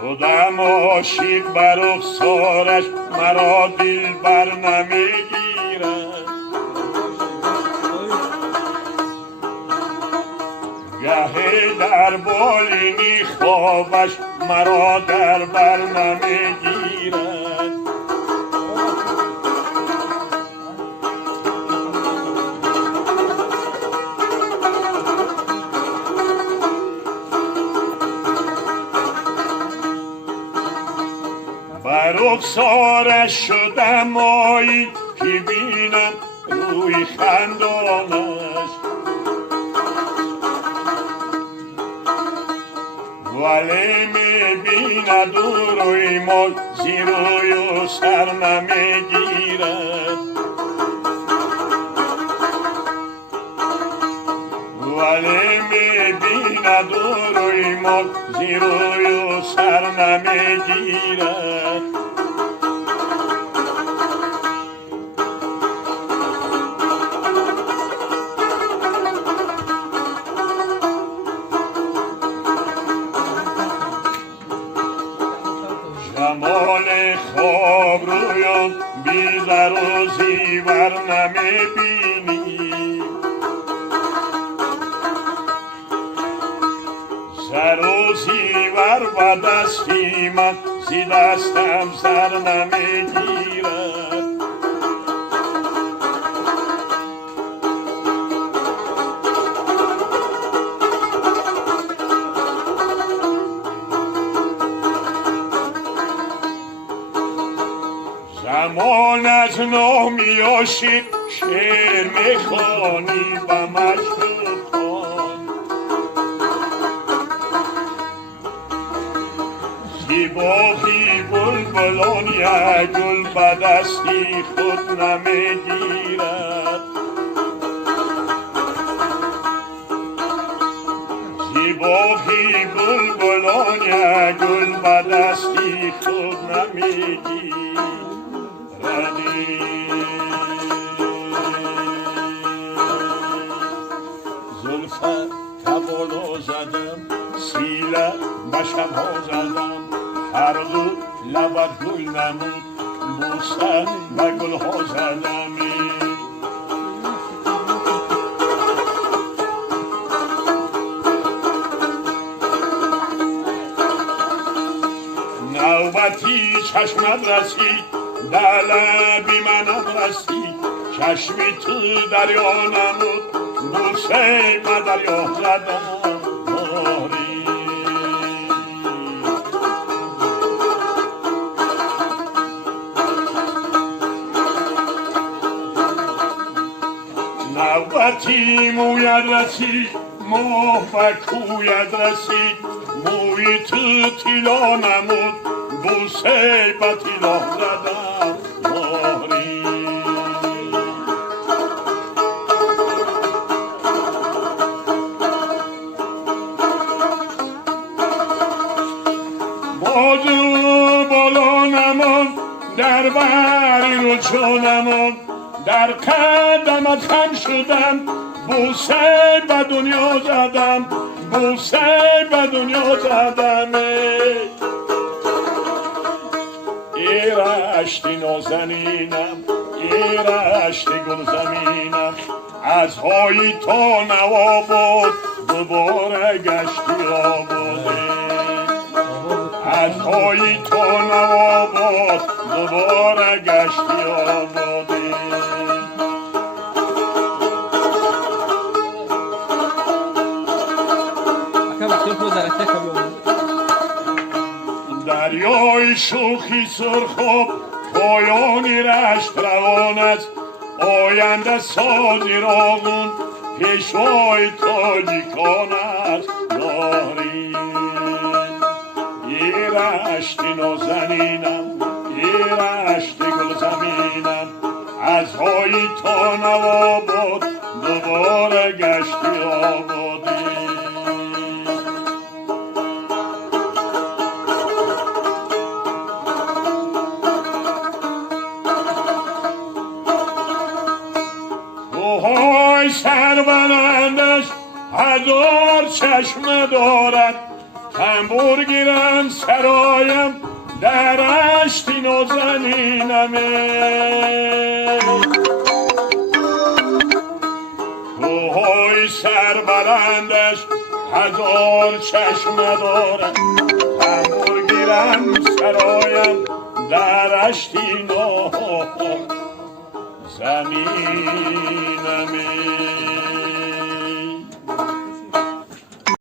شدم عاشق بر رخسارش مرا دل بر نمیگیرد گهی در بالینی خوابش مرا در بر نمیگیرد بر رخسارش شدم مایی که بینم روی خندانش ولی می‌بیند او روی ما زیر روی و سر نمیگیرد ولی می‌بیند او روی ما زیر روی و سر نمیگیرد جمال خواب رویم بی زر و زیور نمیبینی زر و زیور و دستی من زی دستم سر نمیگیرد زمان از نامی عاشق شعر میخوانی و مجنون خوان زیبایی بلبلان یک گل به دستی خود نمیگیرد زیبایی بلبلان یک گل به دستی خود نمیگیرد زلفت تبالا زدم سیله به شبها زدم هر دو لبت گل نمود بوسه به گلها زدمی نوبتی چشمت رسید در لبی منم رسید چشمی تو دریا نمود بوسه به دریا زدم آری نوبتی موید رسید ماه به کوید رسید موی تو تیلا نمود بوسه به تیلا زدم آری بازو بالا نمان در بری رو چونمان در قدمت خم شدم بوسه به دنیا زدم بوسه به دنیا زدم ای رشتی نازنینم ای رشتی گل زمینم از های تا نوا بود دوباره گشتی آباده از های تا نوا بود دوباره گشتی آباده دریای شوخی سرخاب پایانی رشت روان است آینده سازی راغون پیشوای تاجیکان است داری ای رشتی نازنینم ای رشتی گل زمینم از های تا نوا بود دوباره گشتی آبادی کوهای سر بلندش هزار چشمه دارد تنبور گیرم سرایم درشتین و زمینمه کوهوی سر بلندش هزار چشمه داره تنبور گیرم سرایم درشتین و زمینمه